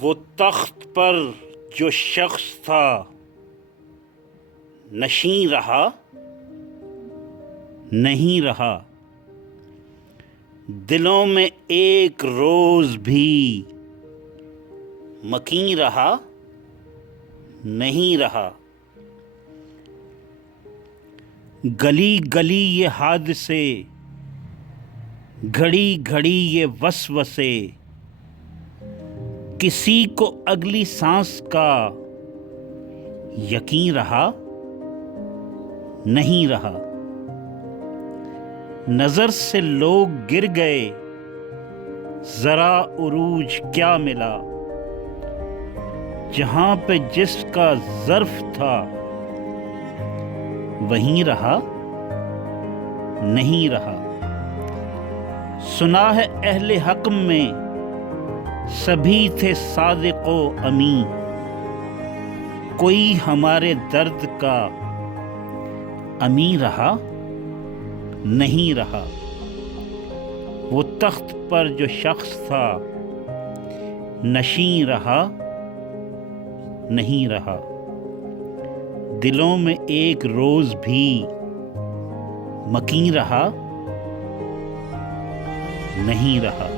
وہ تخت پر جو شخص تھا نشیں رہا نہیں رہا، دلوں میں ایک روز بھی مکیں رہا نہیں رہا۔ گلی گلی یہ حادثے، گھڑی گھڑی یہ وسوسے، کسی کو اگلی سانس کا یقین رہا نہیں رہا۔ نظر سے لوگ گر گئے، ذرا عروج کیا ملا، جہاں پہ جس کا ظرف تھا وہیں رہا نہیں رہا۔ سنا ہے اہل حق میں سبھی تھے صادق و امین، کوئی ہمارے درد کا امین رہا نہیں رہا۔ وہ تخت پر جو شخص تھا نشیں رہا نہیں رہا، دلوں میں ایک روز بھی مکیں رہا نہیں رہا۔